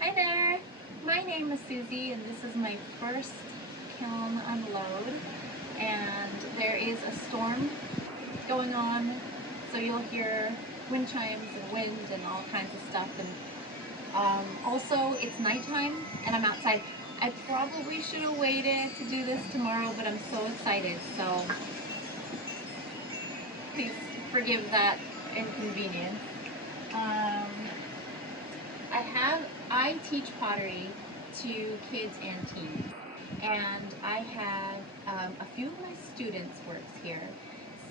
Hi there, my name is Susie and this is my first kiln unload, and there is a storm going on, so you'll hear wind chimes and wind and all kinds of stuff, and also it's nighttime and I'm outside. I probably should have waited to do this tomorrow, but I'm so excited, so please forgive that inconvenience. I teach pottery to kids and teens, and I have a few of my students works here,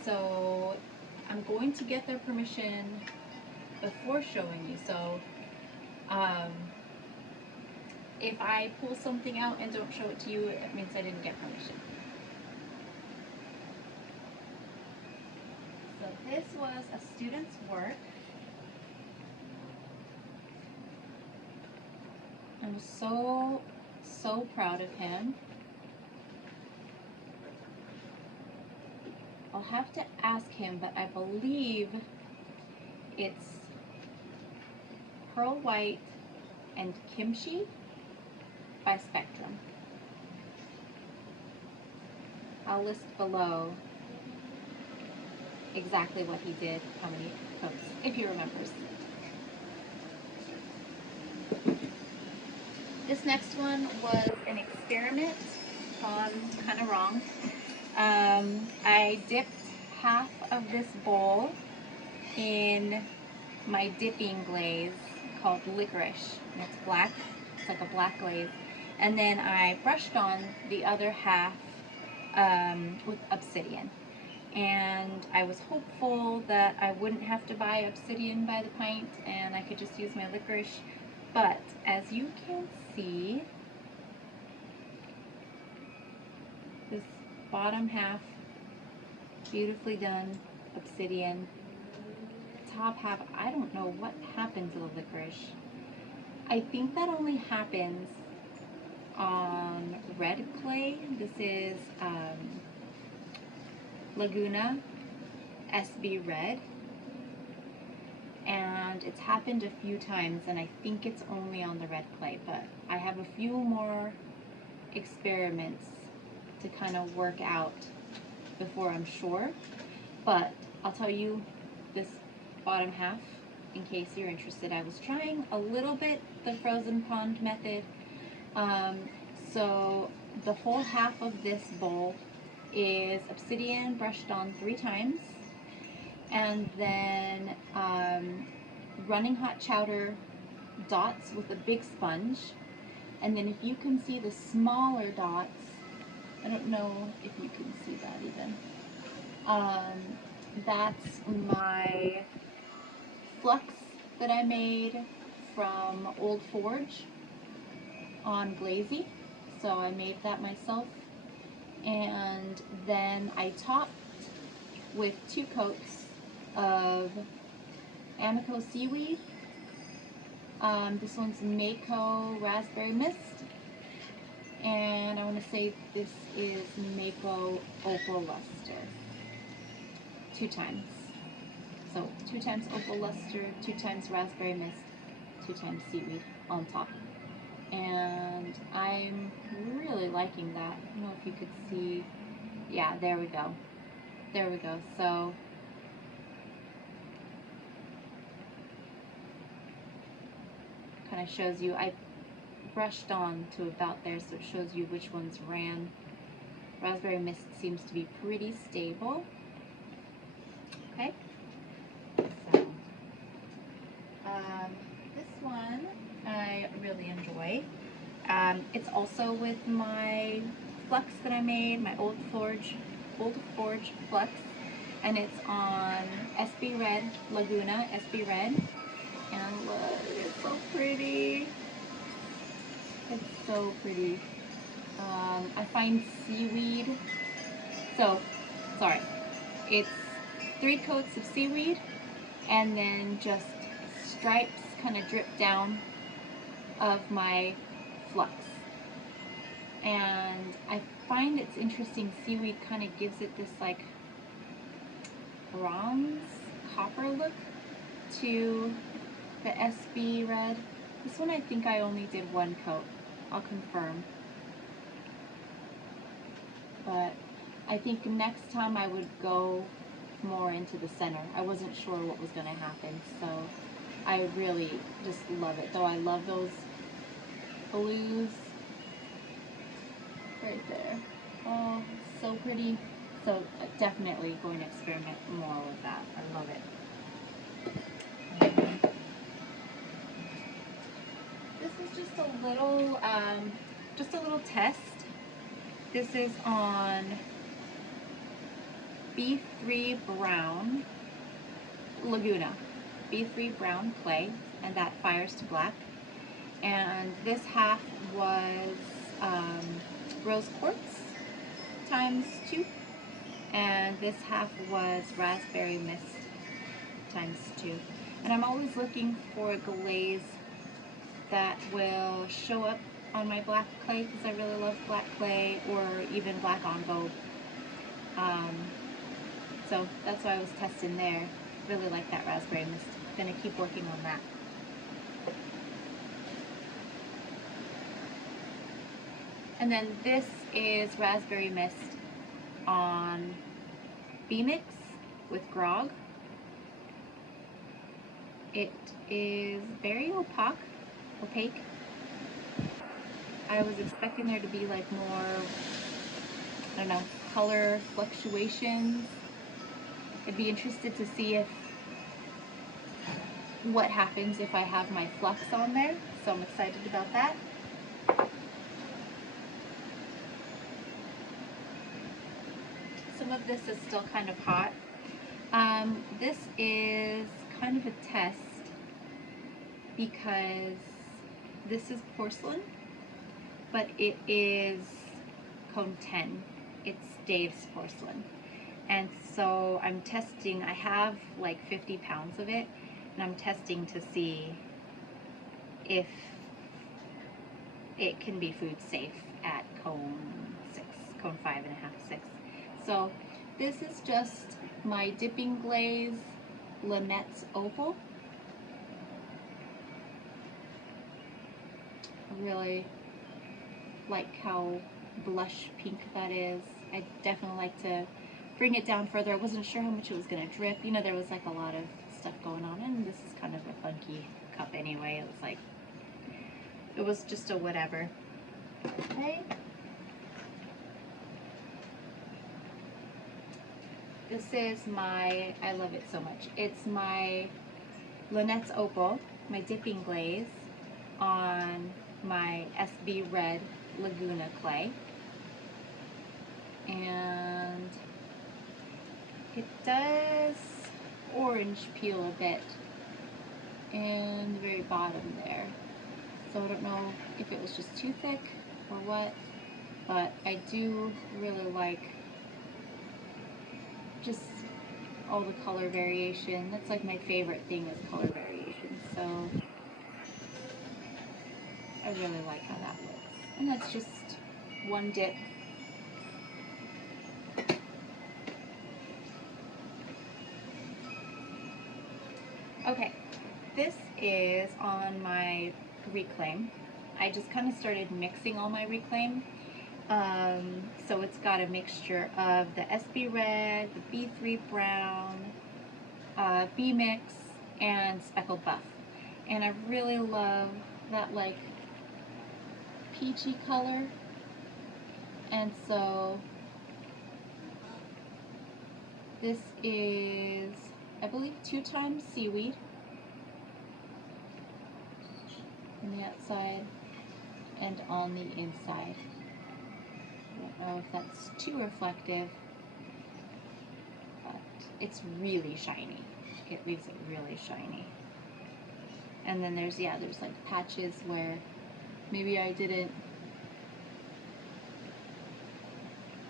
so I'm going to get their permission before showing you. So um, if I pull something out and don't show it to you, it means I didn't get permission. So this was a student's work. I'm so proud of him. I'll have to ask him, but I believe it's pearl white and kimchi by Spectrum. I'll list below exactly what he did, how many coats, if he remembers. This next one was an experiment gone kind of wrong. I dipped half of this bowl in my dipping glaze called licorice, and it's black. It's like a black glaze. And then I brushed on the other half with obsidian. And I was hopeful that I wouldn't have to buy obsidian by the pint and I could just use my licorice. But as you can see, this bottom half, beautifully done obsidian. Top half, I don't know what happened to the licorice. I think that only happens on red clay. This is Laguna SB Red, and it's happened a few times, and I think it's only on the red clay, but I have a few more experiments to kind of work out before I'm sure. But I'll tell you this bottom half in case you're interested. I was trying a little bit the frozen pond method. So the whole half of this bowl is obsidian brushed on 3 times, and then running hot chowder dots with a big sponge. And then if you can see the smaller dots, I don't know if you can see that even. That's my flux that I made from Old Forge on Glaze. So I made that myself. And then I topped with 2 coats of Amico seaweed. This one's Mako Raspberry Mist. And I want to say this is Mako Opal Luster. 2 times. So 2 times Opal Luster, 2 times Raspberry Mist, 2 times seaweed on top. And I'm really liking that. I don't know if you could see. Yeah, there we go. There we go. So kind of shows you, I brushed on to about there, so it shows you which ones ran. Raspberry Mist seems to be pretty stable. Okay. So this one I really enjoy. It's also with my flux that I made, my Old Forge flux, and it's on SB Red, Laguna SB Red. And look, it's so pretty. It's so pretty. I find seaweed, so, sorry, it's 3 coats of seaweed and then just stripes kind of drip down of my flux. And I find it's interesting, seaweed kind of gives it this like bronze copper look to the SB Red. This one I think I only did one coat. I'll confirm. But I think next time I would go more into the center. I wasn't sure what was going to happen, so I really just love it. Though I love those blues right there. Oh, so pretty. So definitely going to experiment more with that. I love it. This is just a little test. This is on B3 Brown Laguna, B3 Brown clay, and that fires to black. And this half was rose quartz ×2, and this half was raspberry mist ×2. And I'm always looking for a glaze that will show up on my black clay, because I really love black clay, or even black envelope. So that's why I was testing there. Really like that raspberry mist. Gonna keep working on that. And then this is raspberry mist on B-Mix with grog. It is very opaque. I was expecting there to be like more, I don't know, color fluctuations. I'd be interested to see what happens if I have my flux on there, so I'm excited about that. Some of this is still kind of hot. This is kind of a test because this is porcelain, but it is cone 10. It's Dave's porcelain. And so I'm testing, I have like 50 pounds of it, and I'm testing to see if it can be food safe at cone 5.5, 6. So this is just my dipping glaze Lynette's Opal. I really like how blush pink that is. I definitely like to bring it down further. I wasn't sure how much it was going to drip. You know, there was like a lot of stuff going on, and this is kind of a funky cup anyway. It was like, it was just a whatever. Okay. This is my, I love it so much. It's my Lynette's Opal, my dipping glaze on my SB Red Laguna clay. And it does orange peel a bit in the very bottom there. So I don't know if it was just too thick or what, but I do really like just all the color variation. That's like my favorite thing is color variation. So I really like how that looks. And that's just one dip. Okay, this is on my reclaim. I just kind of started mixing all my reclaim. So it's got a mixture of the SB Red, the B3 Brown, B-Mix, and Speckled Buff. And I really love that like peachy color. And so this is, I believe, 2 times seaweed on the outside and on the inside. I don't know if that's too reflective, but it's really shiny. It leaves it really shiny. And then there's like patches where maybe I didn't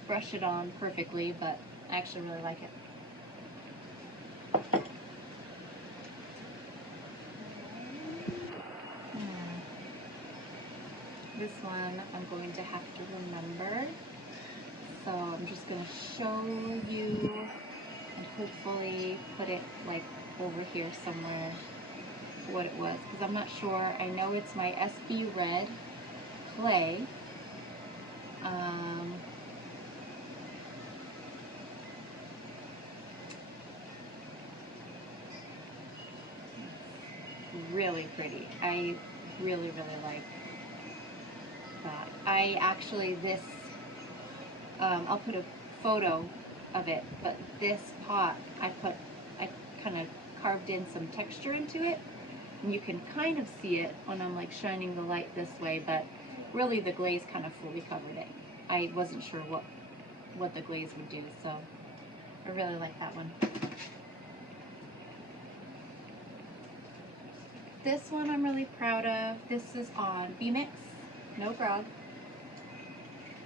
brush it on perfectly, but I actually really like it. This one I'm going to have to remember. So I'm just going to show you and hopefully put it like over here somewhere what it was because I'm not sure. I know it's my SB Red clay. Really pretty. I really like that. I actually, this, I'll put a photo of it, but this pot, I kind of carved in some texture into it, and you can kind of see it when I'm like shining the light this way, but really the glaze kind of fully covered it. I wasn't sure what the glaze would do, so I really like that one. This one I'm really proud of. This is on Mix, no grog.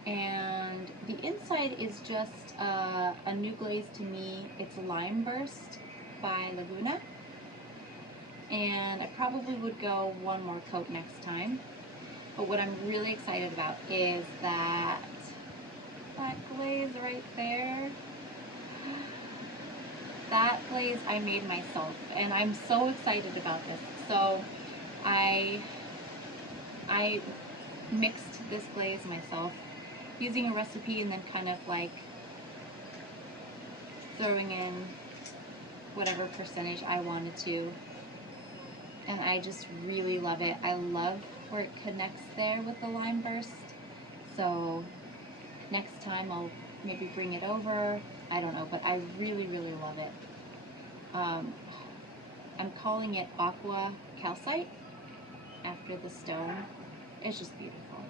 And the inside is just a new glaze to me. It's Lime Burst by Laguna. And I probably would go one more coat next time. But what I'm really excited about is that glaze right there. That glaze I made myself, and I'm so excited about this. So I mixed this glaze myself using a recipe and then kind of like throwing in whatever percentage I wanted to. And I just really love it. I love where it connects there with the Lime Burst. So next time I'll maybe bring it over. I don't know, but I really love it. I'm calling it Aqua Calcite after the stone. It's just beautiful.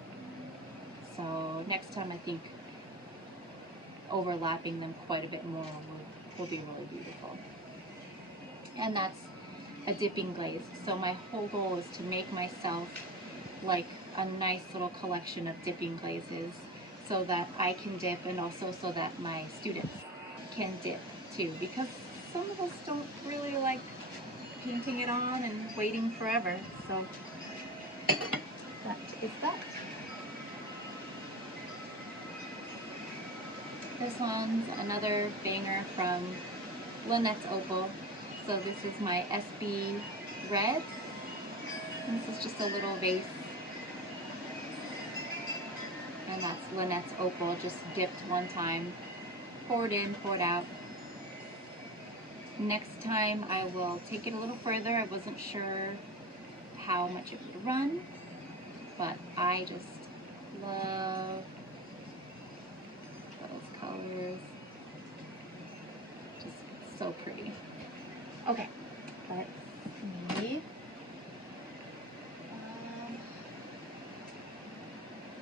So next time I think overlapping them quite a bit more will be really beautiful. And that's a dipping glaze. So my whole goal is to make myself like a nice little collection of dipping glazes so that I can dip and also so that my students can dip too, because some of us don't really like painting it on and waiting forever. So that is that. This one's another banger from Lynette's Opal. So this is my SB Red. And this is just a little vase. And that's Lynette's Opal, just dipped one time, poured in, poured out. Next time I will take it a little further. I wasn't sure how much it would run, but I just love those colors. Just so pretty. Okay, let's see.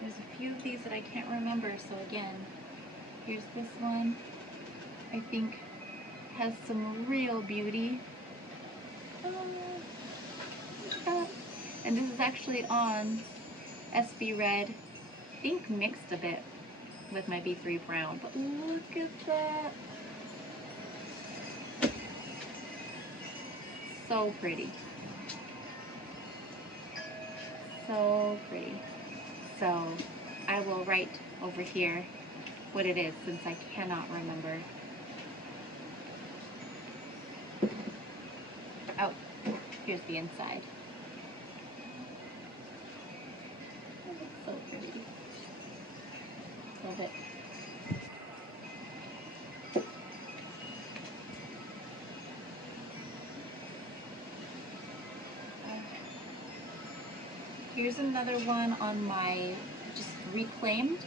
There's a few of these that I can't remember, so again, here's this one. I think has some real beauty. And this is actually on SB Red. I think mixed a bit with my B3 Brown, but look at that. So pretty. So pretty. So I will write over here what it is since I cannot remember. Oh, here's the inside. Oh, it's so pretty. Love it. Here's another one on my just reclaimed.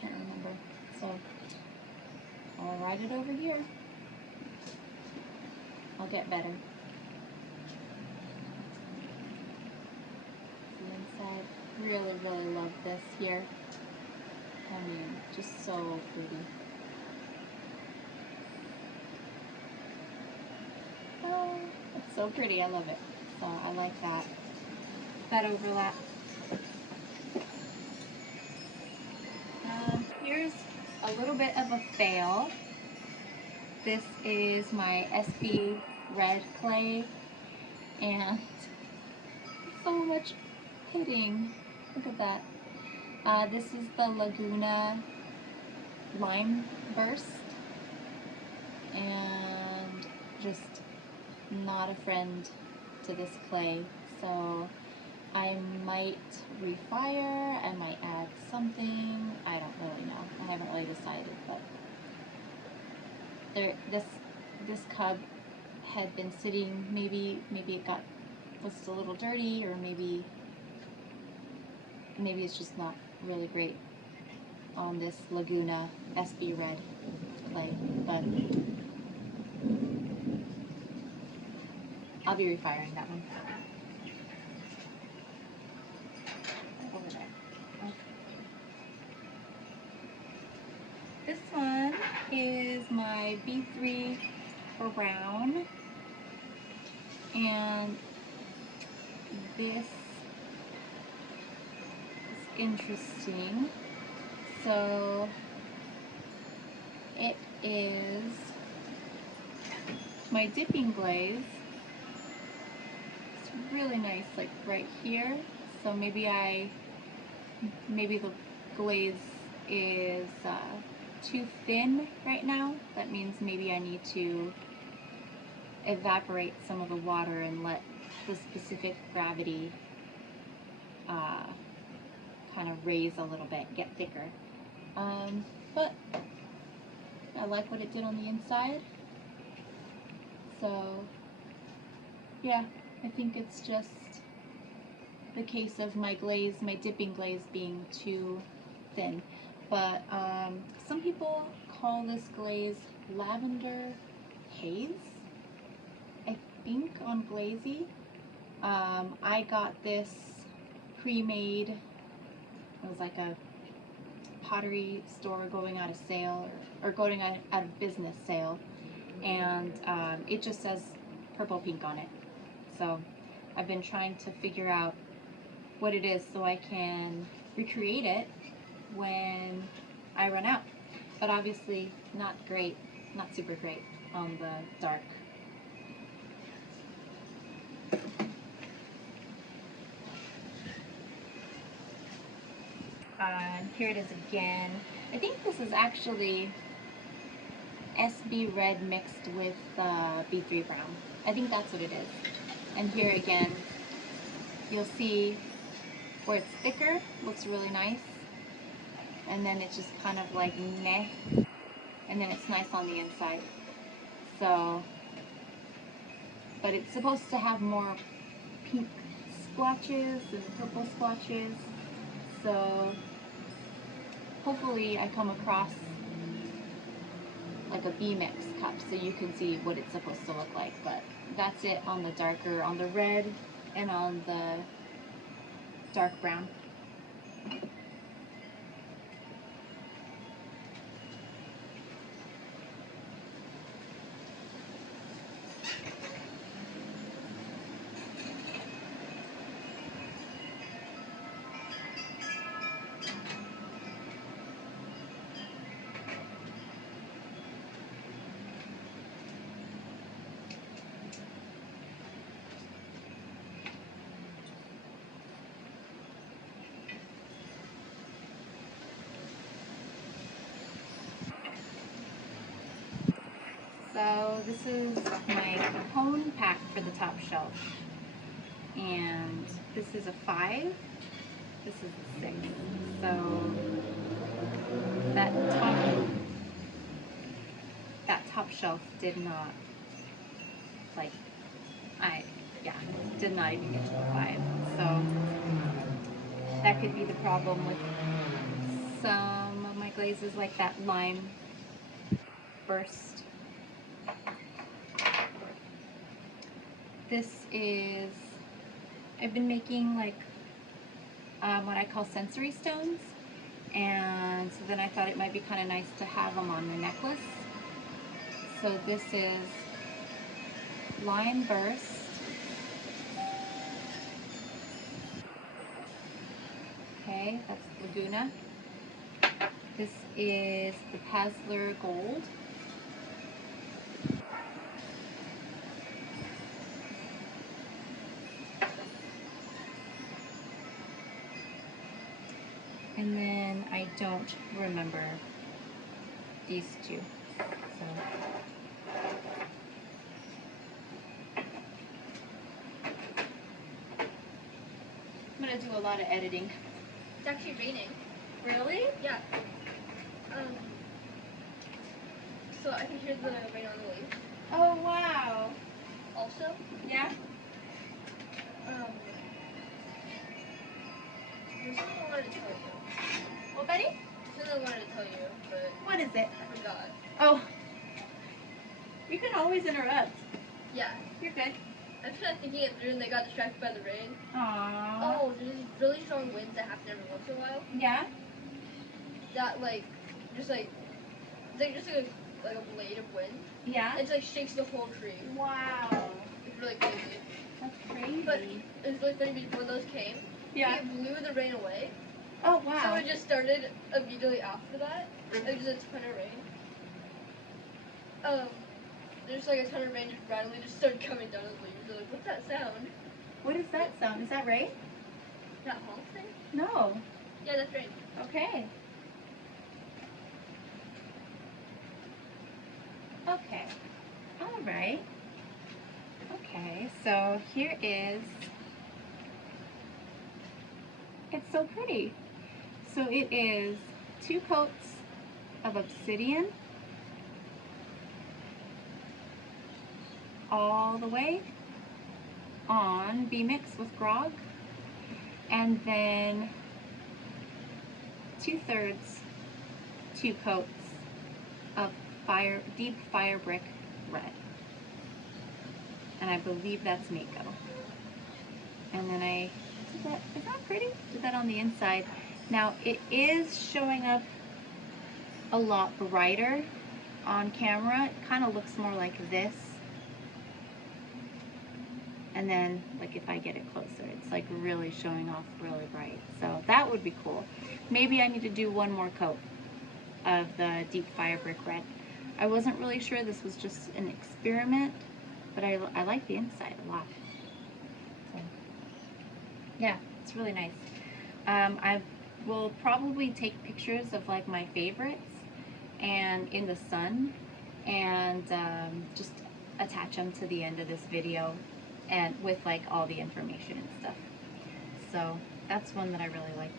Can't remember. So I'll write it over here. I'll get better. The inside. Really love this here. I mean, just so pretty. Oh, it's so pretty. I love it. So I like that. That overlap. Here's a little bit of a fail. This is my SB Red clay, and so much hitting. Look at that. This is the Laguna Lime Burst, and just not a friend to this clay, so I might refire, I might add something, I don't really know. I haven't really decided, but this cub had been sitting, maybe it was a little dirty, or maybe it's just not really great on this Laguna SB Red clay, but I'll be refiring that one. Over there. This one is my B3 brown, and this is interesting. So it is my dipping glaze. It's really nice, like right here. So maybe the glaze is too thin right now. That means maybe I need to evaporate some of the water and let the specific gravity kind of raise a little bit, get thicker. But I like what it did on the inside. So yeah, I think it's just the case of my glaze, my dipping glaze being too thin. But some people call this glaze lavender haze, I think, on Glaze. I got this pre-made. It was like a pottery store going out of sale, or going out of business sale, and it just says purple pink on it. So I've been trying to figure out what it is so I can recreate it when I run out. But obviously not great, not super great on the dark. And here it is again. I think this is actually SB Red mixed with B3 Brown. I think that's what it is. And here again, you'll see where it's thicker, looks really nice. And then it's just kind of like meh. And then it's nice on the inside. So, but it's supposed to have more pink splotches and purple splotches. So hopefully I come across like a B-mix cup so you can see what it's supposed to look like. But that's it on the darker, on the red and on the dark brown. So this is my cone pack for the top shelf, and this is a 5, this is a 6. So that top shelf did not, like, did not even get to a 5. So that could be the problem with some of my glazes, like that lime burst. This is, I've been making like what I call sensory stones, and so then I thought it might be kind of nice to have them on the necklace. So this is lime burst. Okay, that's Laguna. This is the Pasler Gold. And then I don't remember these two. So I'm gonna do a lot of editing. It's actually raining. Really? Yeah. So I can hear the rain on the leaves. Oh wow. Also, Yeah? there's something I wanted to tell you. Well, Betty? Something I wanted to tell you, but What is it? I forgot. Oh. You can always interrupt. Yeah. You're good. I'm just kind of thinking it through and they got distracted by the rain. Aww. Oh, there's these really strong winds that happen every once in a while. Yeah? That just like a blade of wind. Yeah? It like shakes the whole tree. Wow. It's really crazy. That's crazy. But it's really funny because when those came, yeah. it blew the rain away. Oh wow. So it just started immediately after that. Like just a ton of rain. There's like a ton of rain just randomly just started coming down the leaves. They're like, what's that sound? What is that sound? Is that rain? That honk thing? No. Yeah, that's rain. Okay. Okay. All right. Okay, so here is, it's so pretty. So it is 2 coats of obsidian all the way on B-Mix with grog, and then 2/3 2 coats of deep fire brick red, and I believe that's Mako. And then I did that. Is that pretty? Did that on the inside. Now it is showing up a lot brighter on camera. It kind of looks more like this. And then, like, if I get it closer, it's like really showing off really bright. So that would be cool. Maybe I need to do one more coat of the deep fire brick red. I wasn't really sure. This was just an experiment, but I like the inside a lot. So, yeah, it's really nice. I will probably take pictures of like my favorites and in the sun, and just attach them to the end of this video, and with like all the information and stuff. So that's one that I really like.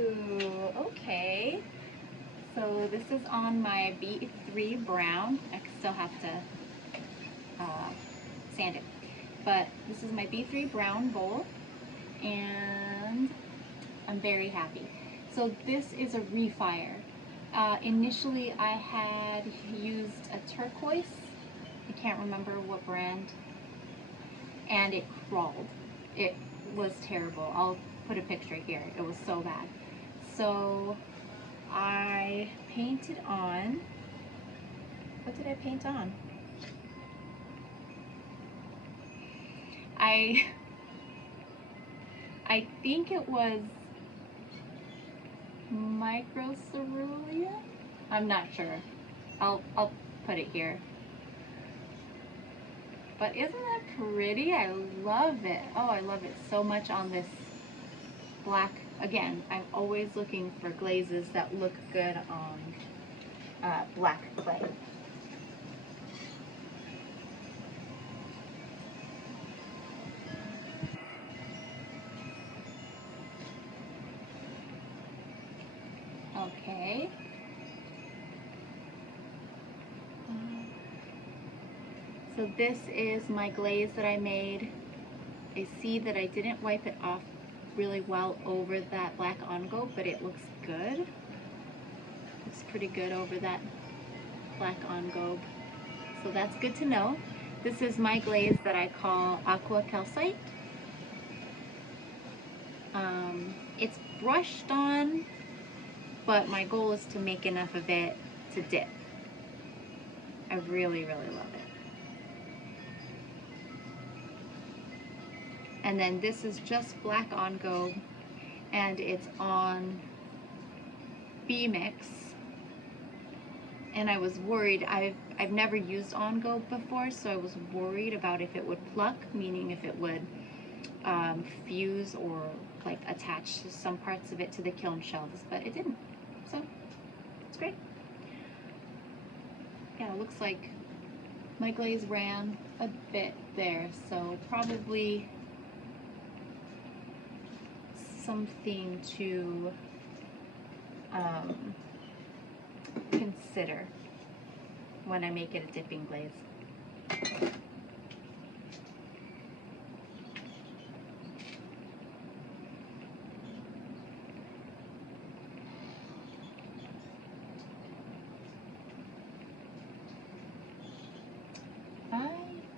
Ooh, okay. So this is on my B3 brown. I still have to sand it. But this is my B3 brown bowl, and I'm very happy. So this is a refire. Initially I had used a turquoise, I can't remember what brand, and it crawled. It was terrible. I'll put a picture here. It was so bad. So I painted on, what did I paint on? I think it was microcerulean. I'm not sure. I'll put it here. But isn't that pretty? I love it. Oh, I love it so much on this black. Again, I'm always looking for glazes that look good on black clay. Okay. So this is my glaze that I made. I see that I didn't wipe it off really well over that black engobe, but it looks good. Looks pretty good over that black engobe. So that's good to know. This is my glaze that I call aqua calcite. It's brushed on, but my goal is to make enough of it to dip. I really, really love it. And then this is just black engobe, and it's on B-Mix, and I was worried. I've never used On Go before, so I was worried about if it would pluck, meaning if it would fuse or like attach some parts of it to the kiln shelves, but it didn't. So it's great. Yeah, it looks like my glaze ran a bit there, so probably something to consider when I make it a dipping glaze.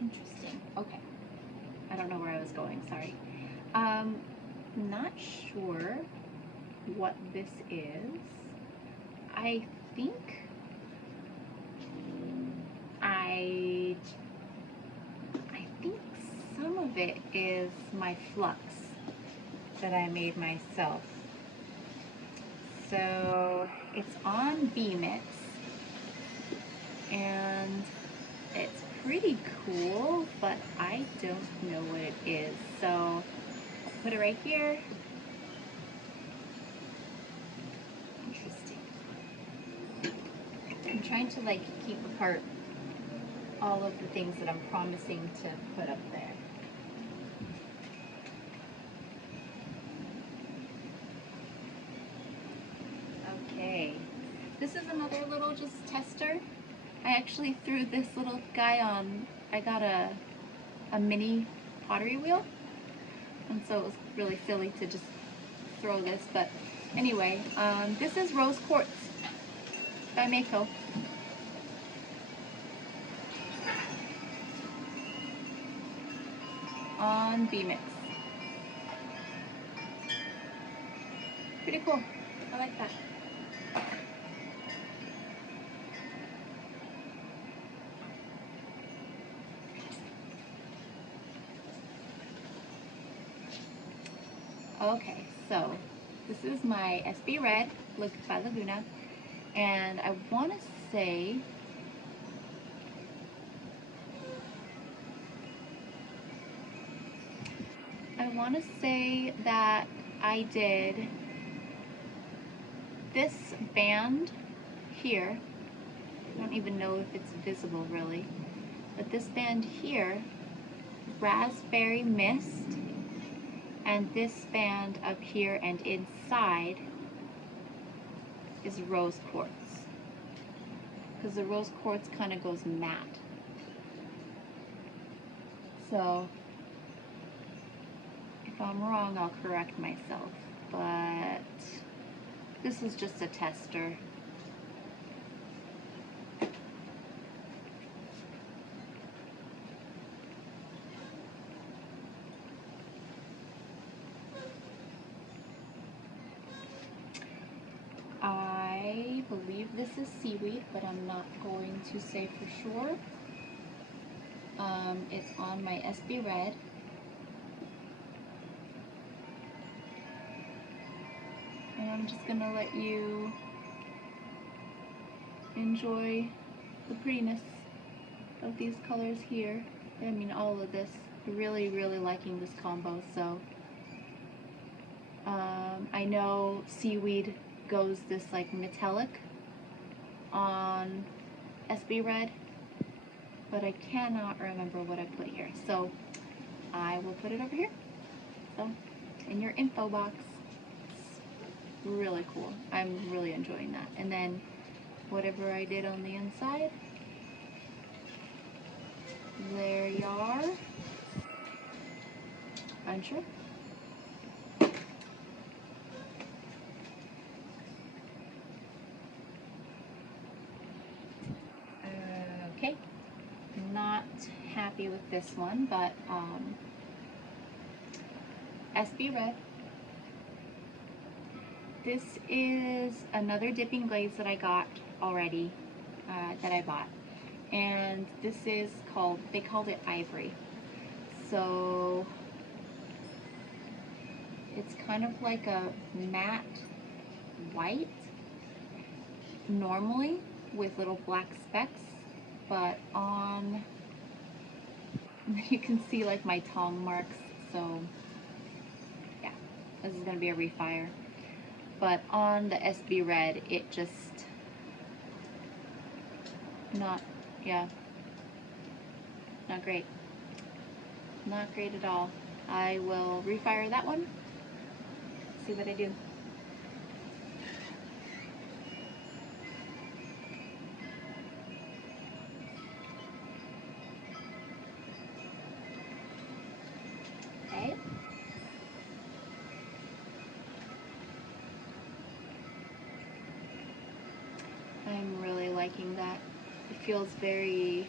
Interesting. Okay. I don't know where I was going, sorry. Not sure what this is. I think some of it is my flux that I made myself. So it's on B-Mix, and it's pretty cool, but I don't know what it is. So I'll put it right here. Interesting. I'm trying to like keep apart all of the things that I'm promising to put up there. Okay, this is another little just tester. I actually threw this little guy on. I got a mini pottery wheel, and so it was really silly to just throw this, but anyway, this is rose quartz by Mako. On B-Mix. Pretty cool. I like that. Okay, so this is my SB Red by Laguna, and I want to say that I did this band here. I don't even know if it's visible really, but this band here, raspberry mist, and this band up here and inside is rose quartz, because the rose quartz kind of goes matte. So if I'm wrong, I'll correct myself, but this is just a tester. I believe this is seaweed, but I'm not going to say for sure. It's on my SB Red. And I'm just gonna let you enjoy the prettiness of these colors here. I mean, all of this. Really, really liking this combo. So I know seaweed goes this like metallic on SB Red, but I cannot remember what I put here. So I will put it over here. So in your info box. Really cool. I'm really enjoying that. And then whatever I did on the inside, there you are. Unsure. Okay. Not happy with this one, but SB Red. This is another dipping glaze that I got already, that I bought. And this is called, they called it Ivory. So it's kind of like a matte white normally, with little black specks, but on, you can see like my tong marks, so yeah, this is going to be a refire. But on the SB red, it just not great. Not great at all. I will refire that one, see what I do. Okay. I'm really liking that. It feels very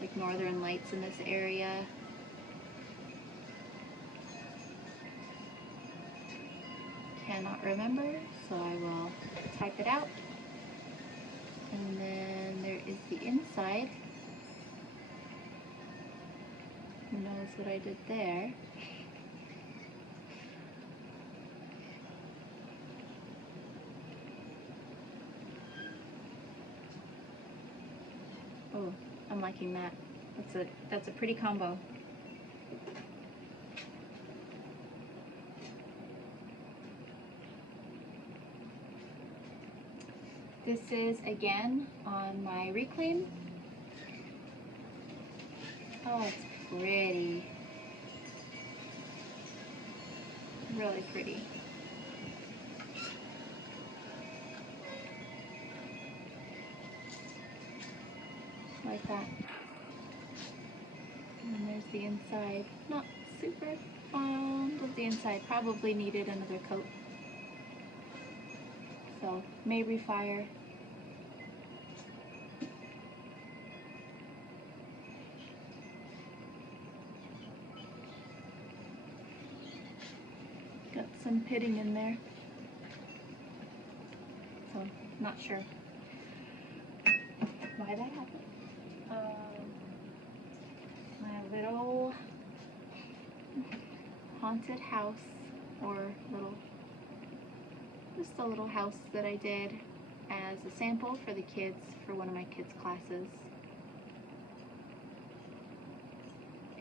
like Northern Lights in this area. Cannot remember, so I will type it out. And then there is the inside. Who knows what I did there? Oh, I'm liking that. That's a pretty combo. This is again on my reclaim. Oh, it's pretty. Really pretty. Like that. And there's the inside. Not super fond of the inside. Probably needed another coat. So, may refire. Got some pitting in there. So, not sure why that happened. My little haunted house, or just a little house that I did as a sample for the kids for one of my kids' classes.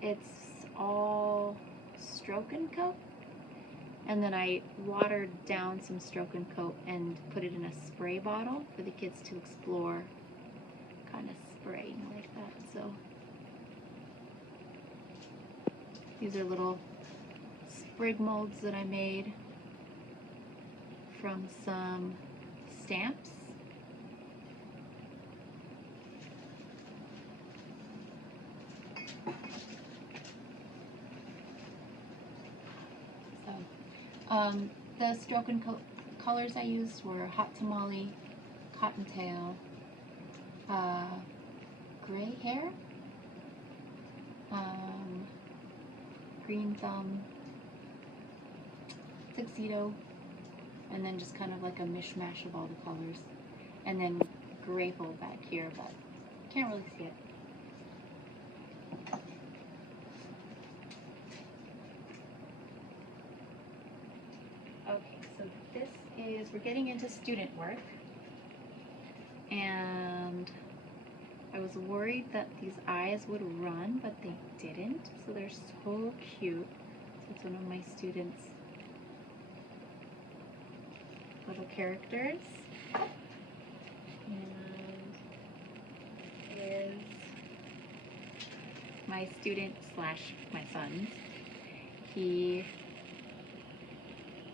It's all Stroke and Coat, and then I watered down some Stroke and Coat and put it in a spray bottle for the kids to explore, kind of spraying like that. So these are little sprig molds that I made from some stamps. So, the Stroke and Coat colors I used were Hot Tamale, Cottontail, Gray Hair, Green Thumb, Tuxedo, and then just kind of like a mishmash of all the colors. And then Grapple back here, but can't really see it. Okay, so this is, we're getting into student work, and I was worried that these eyes would run, but they didn't, so they're so cute. So it's one of my students' little characters, and is my student slash my son's. He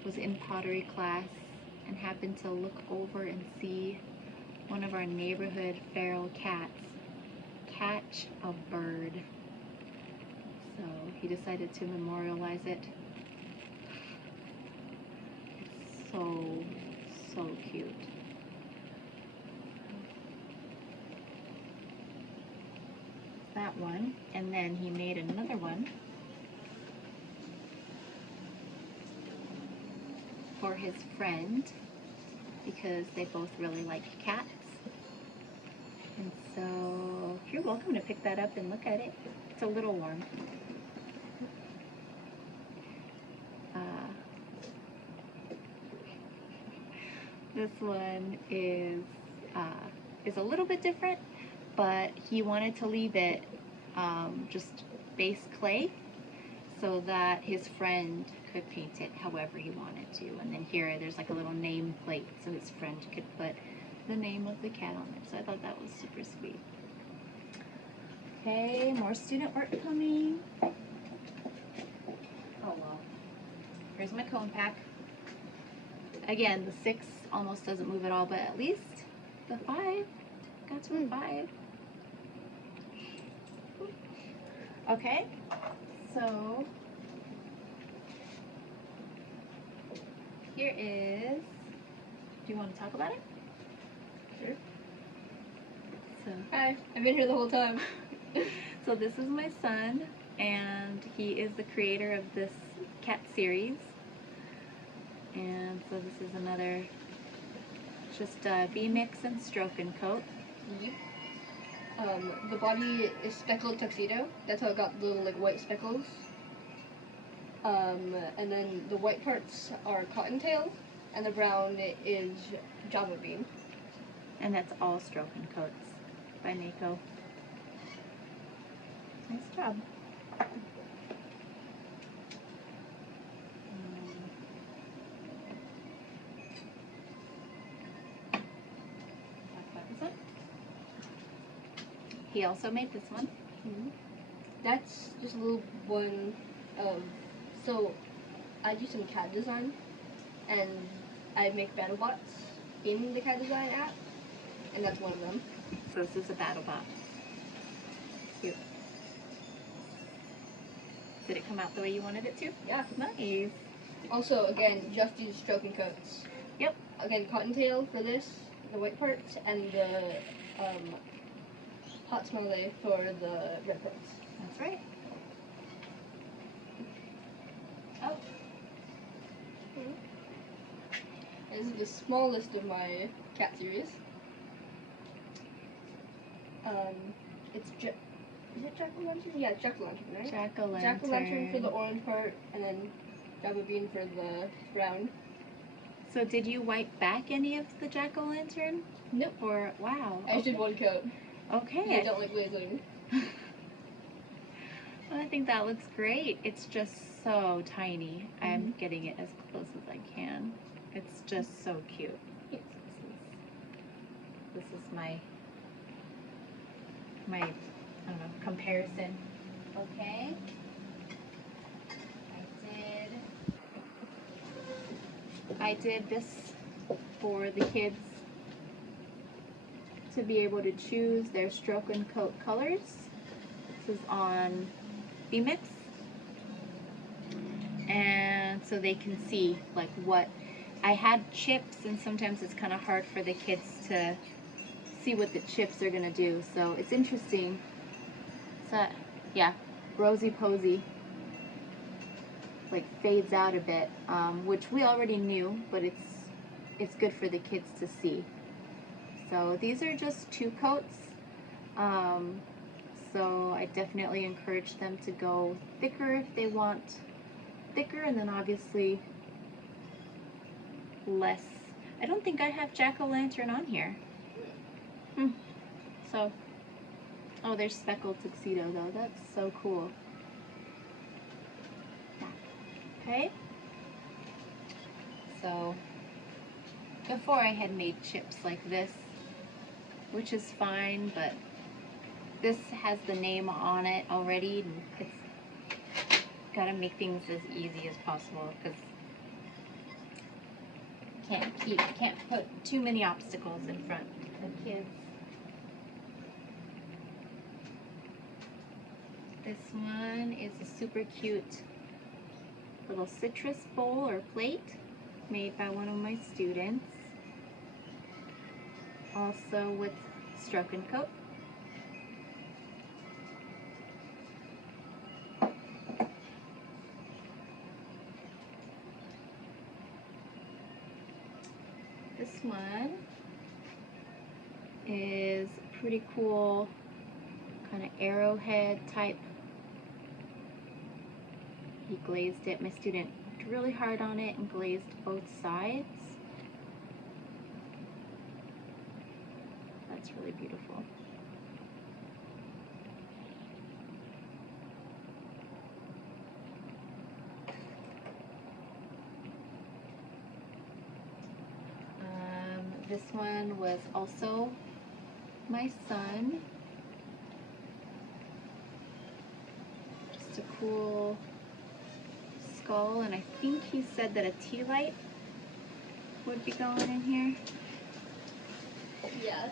was in pottery class and happened to look over and see one of our neighborhood feral cats catch a bird. So he decided to memorialize it. It's so cute. That one, and then he made another one for his friend because they both really like cats. And so you're welcome to pick that up and look at it. It's a little warm. This one is is a little bit different, but he wanted to leave it just base clay so that his friend could paint it however he wanted to. And then here there's like a little name plate so his friend could put the name of the cat on it. So I thought that was super sweet. Okay, more student work coming. Oh well. Here's my cone pack. Again, the 6 almost doesn't move at all, but at least the 5 got to a 5. Okay, so here is, do you want to talk about it? Sure. So, Hi, I've been here the whole time. so this is my son, and he is the creator of this cat series. And so this is another, just V-Mix and Stroke and Coat. Yep. The body is speckled tuxedo. That's how it got little like white speckles. And then the white parts are cottontail, and the brown is java bean. And that's all Stroke and Coats by Mako. Nice job. He also made this one. Mm-hmm. That's just a little one of, so I do some CAD design, and I make battle bots in the CAD design app, and that's one of them. So this is a battle bot. Cute. Did it come out the way you wanted it to? Yeah. Nice. Also, again, just use stroke and coats. Yep. Again, cottontail for this, the white parts, and the hot tamale for the red parts. That's right. Oh. This is the smallest of my cat series. It's is it jack-o'-lantern? Yeah, jack-o'-lantern, right? Jack-o'-lantern. Jack-o'-lantern for the orange part, and then java bean for the brown. So did you wipe back any of the jack-o'-lantern? Nope. Or, wow. I just did one coat. Okay. I don't like glazing. Well, I think that looks great. It's just so tiny. Mm-hmm. I'm getting it as close as I can. It's just so cute. Yes. This is my I don't know, comparison. Okay. I did this for the kids to be able to choose their stroke and coat colors. This is on V-Mix. And so they can see like what I had chips, and sometimes it's kind of hard for the kids to see what the chips are gonna do. So it's interesting. So yeah, Rosy Posy like fades out a bit, which we already knew, but it's good for the kids to see. So these are just 2 coats. So I definitely encourage them to go thicker if they want thicker, and then obviously less. I don't think I have jack-o'-lantern on here. So, oh, there's speckled tuxedo though. That's so cool. Okay. So, before I had made chips like this, which is fine, but this has the name on it already, and it's gotta make things as easy as possible, because can't put too many obstacles in front of kids. This one is a super cute little citrus bowl or plate made by one of my students, also with stroke and coat. This one is pretty cool, kind of arrowhead type. He glazed it. My student worked really hard on it and glazed both sides. That's really beautiful. This one was also my son. Just a cool skull, and I think he said that a tea light would be going in here. Yeah.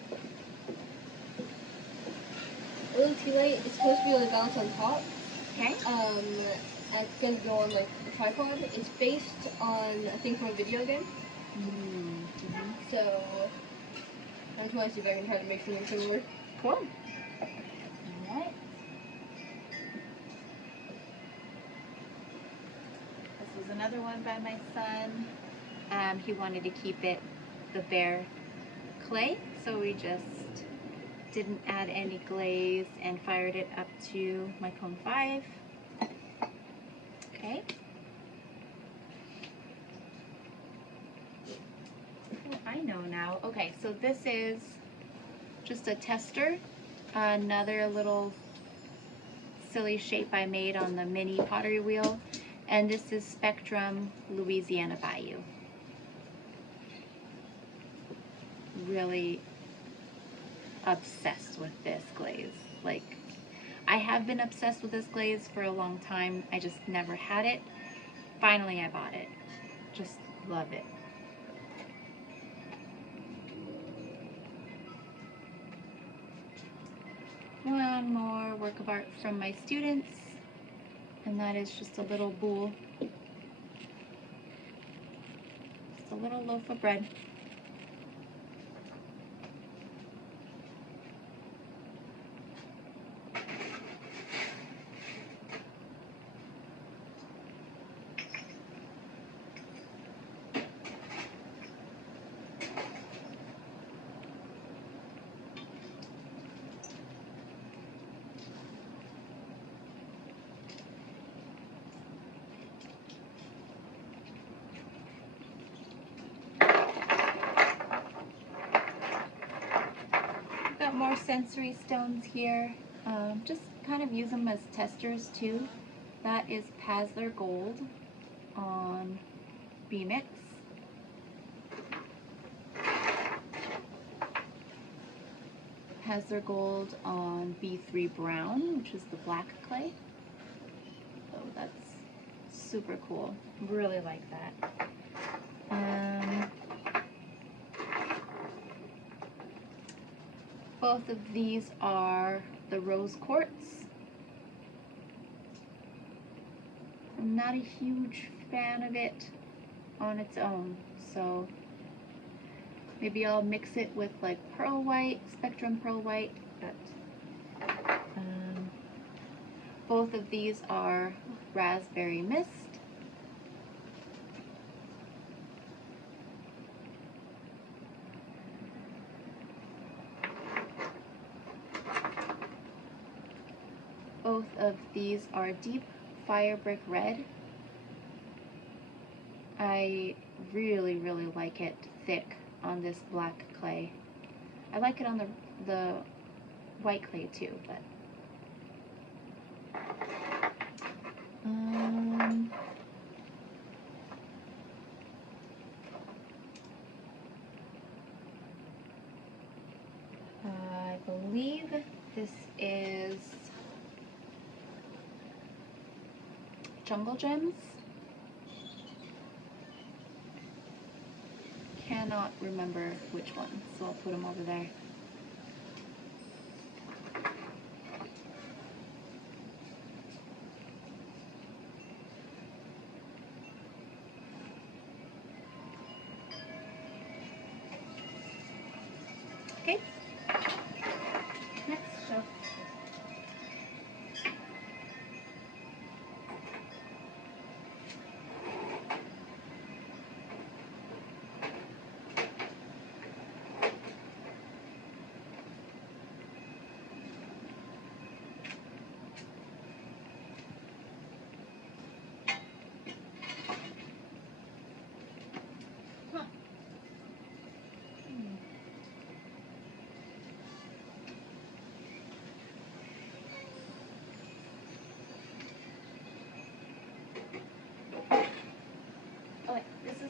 A little tea light is supposed to be able to balance on top. Okay. And it's gonna go on like a tripod. It's based on a thing from a video game. Mm-hmm. So I just want to see if I can try to make something similar. Cool. Alright. This was another one by my son. He wanted to keep it the bare clay, so we just didn't add any glaze and fired it up to my cone 5. Okay. Oh, I know now. Okay, so this is just a tester, another little silly shape I made on the mini pottery wheel, and this is Spectrum Louisiana Bayou. Really obsessed with this glaze. Like, I have been obsessed with this glaze for a long time. I just never had it. Finally, I bought it. Just love it. One more work of art from my students, and that is just a little bowl. Just a little loaf of bread. Got more sensory stones here. Just kind of use them as testers too. That is Pasler Gold on B-Mix. Pasler Gold on B3 Brown, which is the black clay. So that's super cool. Really like that. Both of these are the rose quartz. I'm not a huge fan of it on its own, so maybe I'll mix it with like pearl white, Spectrum pearl white, but both of these are raspberry mist. Both of these are deep fire brick red. I really, really like it thick on this black clay. I like it on the white clay too, but I believe this is Jungle Gems. Cannot remember which one, so I'll put them over there. Okay, next shelf.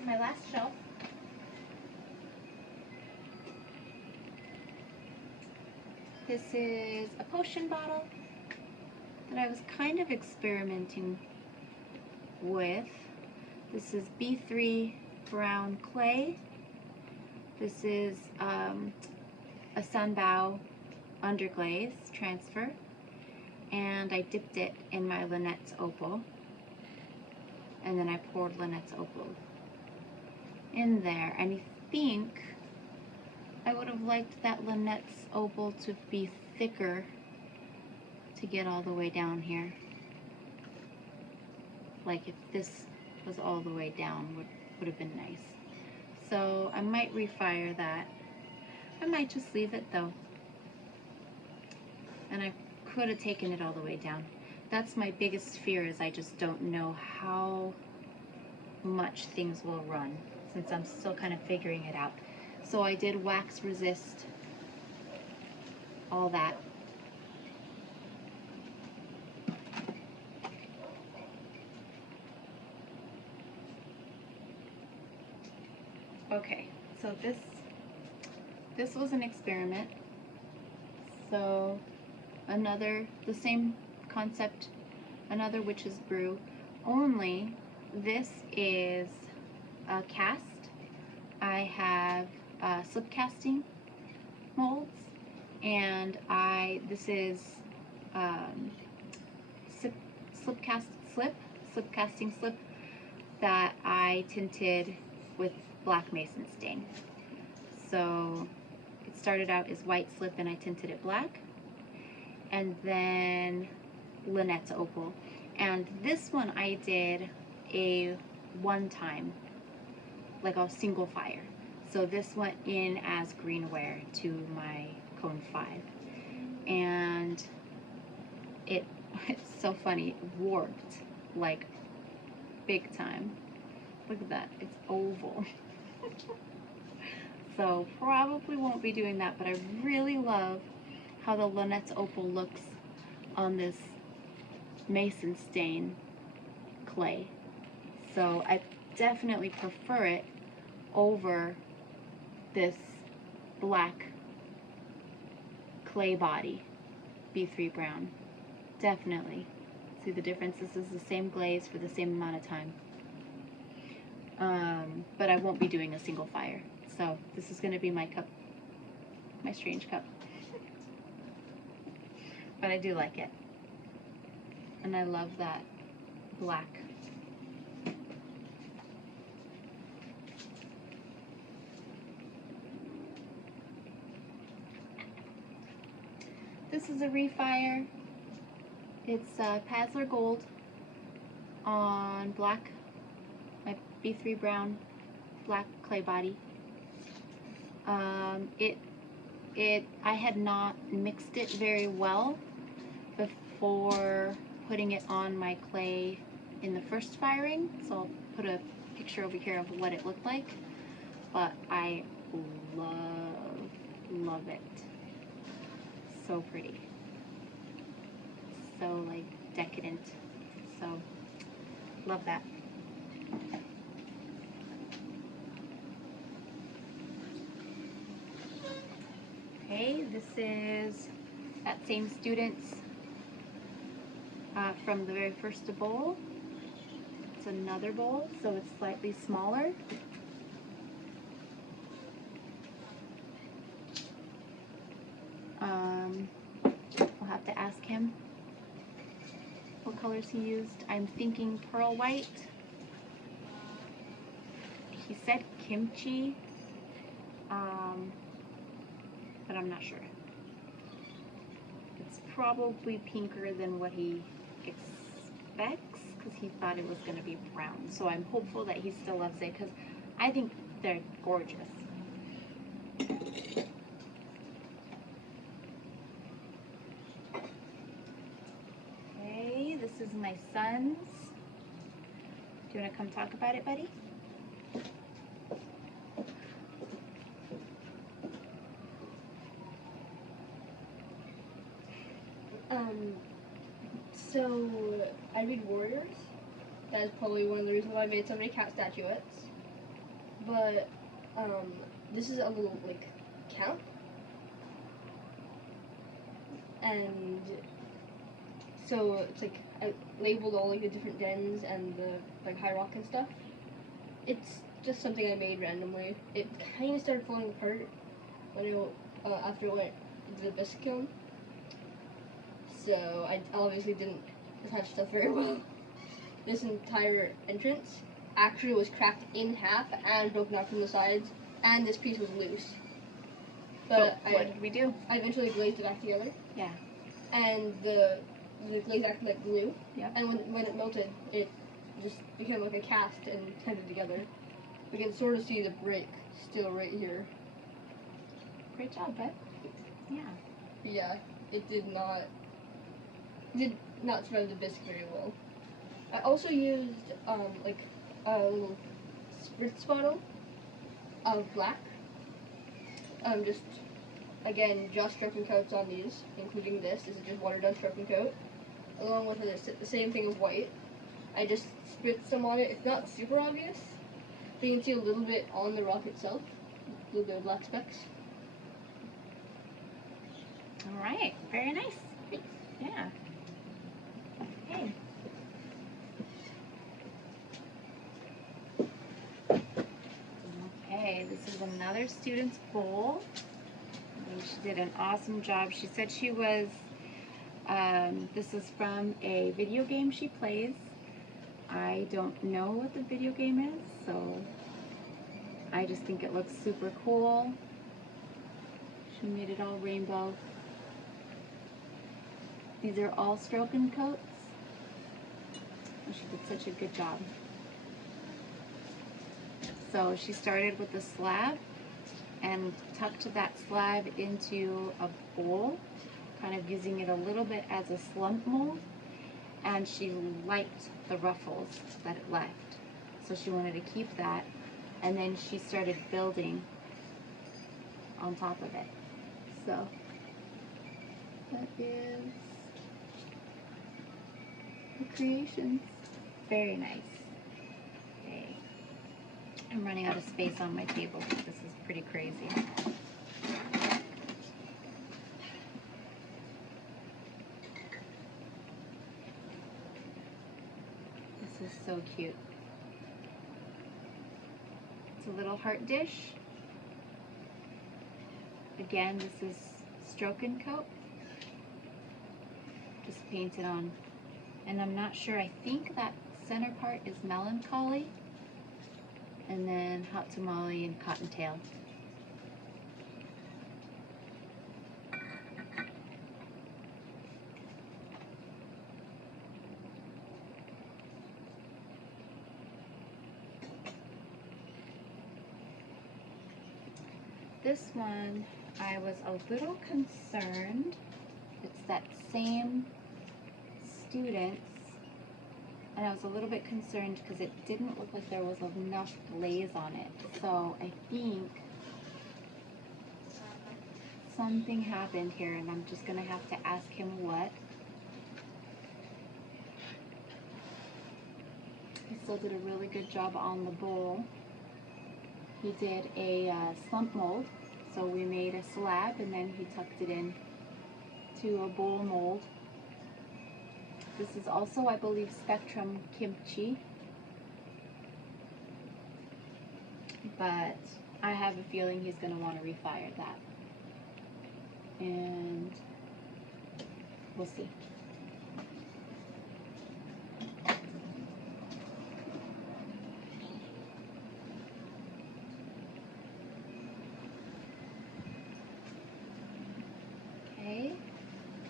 my last shelf. This is a potion bottle that I was kind of experimenting with. This is B3 brown clay. This is a Sunbow underglaze transfer, and I dipped it in my Lynette's opal, and then I poured Lynette's opal in there. And I think I would have liked that Lynette's opal to be thicker to get all the way down here. Like if this was all the way down would have been nice. So I might refire that. I might just leave it though. And I could have taken it all the way down. That's my biggest fear, is I just don't know how much things will run, since I'm still kind of figuring it out. So I did wax resist all that. Okay, so this was an experiment. So the same concept, another witch's brew, only this is a cast. I have slip casting molds, and this is slip casting slip that I tinted with black mason stain. So it started out as white slip and I tinted it black, and then Lynette's opal. And this one I did a one-time, like a single fire. So this went in as greenware to my cone 5, and it's so funny, it warped like big time. Look at that, it's oval. So probably won't be doing that, but I really love how the Lynette's opal looks on this mason stain clay. So I definitely prefer it over this black clay body, B3 brown. Definitely. See the difference? This is the same glaze for the same amount of time. But I won't be doing a single fire. So this is going to be my cup, my strange cup. But I do like it. And I love that black. This is a refire. It's Pazzler Gold on black, my B3 brown black clay body. I had not mixed it very well before putting it on my clay in the first firing, so I'll put a picture over here of what it looked like. But I love it. So pretty. So like decadent. So love that. Okay, this is that same student's from the very first bowl. It's another bowl, so it's slightly smaller. I'll have to ask him what colors he used. I'm thinking pearl white. He said kimchi, but I'm not sure. It's probably pinker than what he expects, because he thought it was going to be brown. So I'm hopeful that he still loves it, because I think they're gorgeous. Okay, this is my son's. Do you want to come talk about it, buddy? So I read Warriors. That is probably one of the reasons why I made so many cat statuettes. but this is a little like camp, and so it's like I labeled all like the different dens and the like high rock and stuff. It's just something I made randomly. It kind of started falling apart when after I went into the biscuit kiln. So I obviously didn't attach stuff very well. This entire entrance actually was cracked in half and broken out from the sides, and this piece was loose. But what did we do? I eventually glazed it back together. Yeah. And the glaze acted like glue. Yeah. And when it melted, it just became like a cast and headed together. We can sort of see the break still right here. Great job, bud. Yeah. Yeah, it did not spread the bisque very well. I also used like a little spritz bottle of black. Just stripping coats on these, including this. This is just water done stripping coat, along with the same thing of white. I just spritzed them on it. It's not super obvious. But you can see a little bit on the rock itself, a little bit of black specks. All right. Very nice. Yeah. Okay. Okay, this is another student's bowl. And she did an awesome job. She said she was, this is from a video game she plays. I don't know what the video game is, so I just think it looks super cool. She made it all rainbow. These are all stroke-and coats. And she did such a good job. So she started with the slab and tucked that slab into a bowl, kind of using it a little bit as a slump mold, and she liked the ruffles that it left. So she wanted to keep that, and then she started building on top of it. So that is the creations. Very nice. Okay. I'm running out of space on my table. This is pretty crazy. This is so cute. It's a little heart dish. Again, this is stroke and coat. Just painted on. And I'm not sure, I think that center part is melancholy. And then hot tamale and cottontail. This one, I was a little concerned. It's that same student's, and I was a little bit concerned because it didn't look like there was enough glaze on it. So I think something happened here, and I'm just gonna have to ask him what. He still did a really good job on the bowl. He did a slump mold. So we made a slab and then he tucked it in to a bowl mold. This is also, I believe, Spectrum kimchi. But I have a feeling he's going to want to refire that. And we'll see. Okay,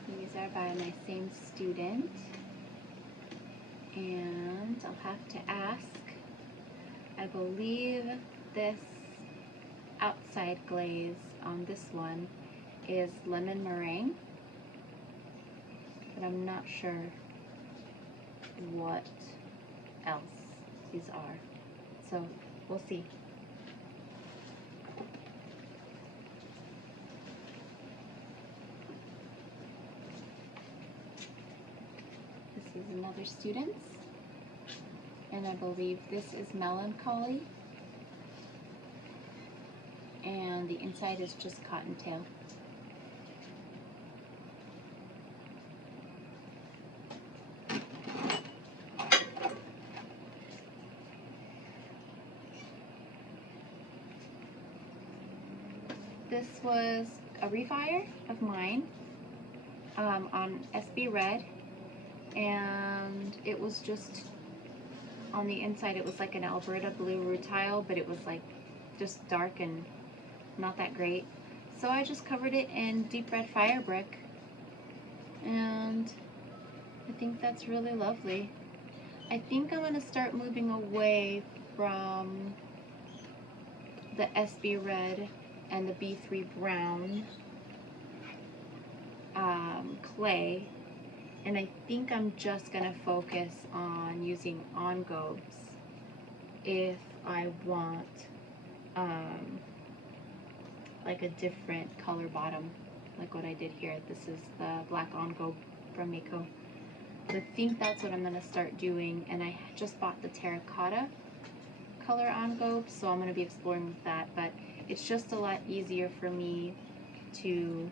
these are by my same student. And I'll have to ask, I believe this outside glaze on this one is lemon meringue, but I'm not sure what else these are, so we'll see. This is another student's, and I believe this is melancholy. and the inside is just cottontail. This was a refire of mine on SB Red, and it was just on the inside it was like an Alberta blue rutile, but it was like just dark and not that great. So I just covered it in deep red fire brick, and I think that's really lovely. I think I'm going to start moving away from the SB Red and the B3 Brown clay, and I think I'm just going to focus on using engobes if I want like a different color bottom, like what I did here. This is the black engobe from Miko. So I think that's what I'm going to start doing, and I just bought the terracotta color engobe, so I'm going to be exploring with that, but it's just a lot easier for me to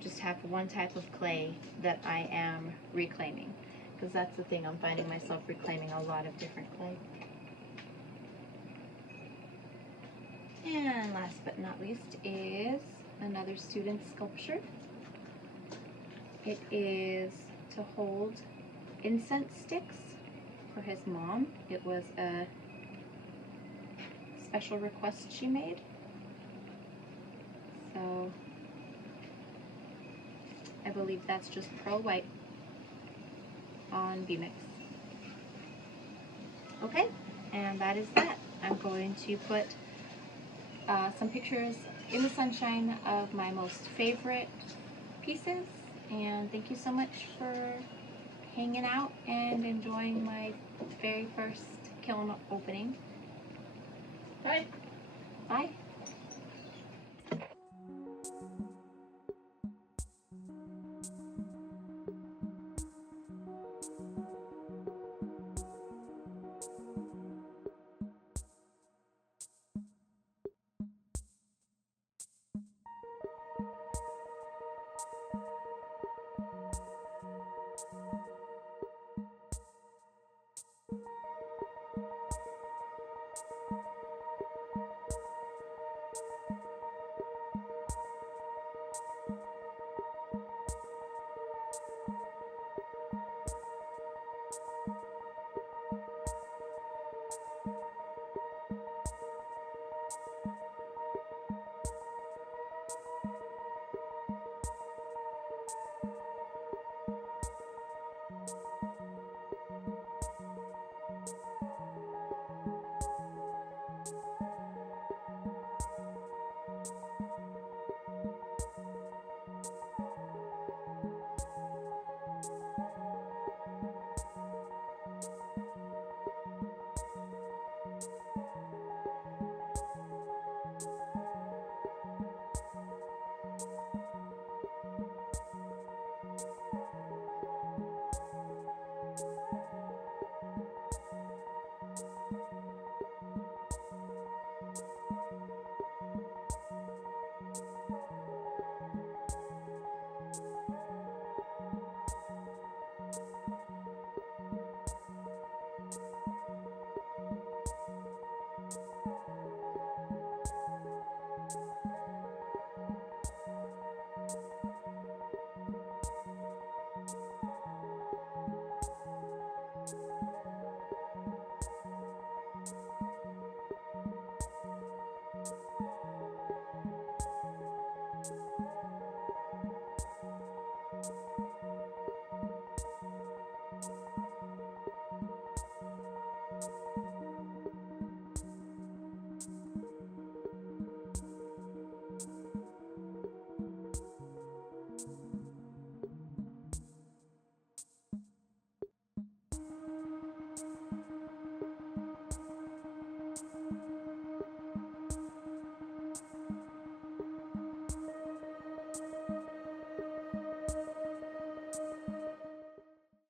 just have one type of clay that I am reclaiming, because that's the thing, I'm finding myself reclaiming a lot of different clay. And last but not least is another student sculpture. It is to hold incense sticks for his mom. It was a special request she made. So I believe that's just pearl white on VMix. Okay, and that is that. I'm going to put some pictures in the sunshine of my most favorite pieces, and thank you so much for hanging out and enjoying my very first kiln opening. Bye. Bye.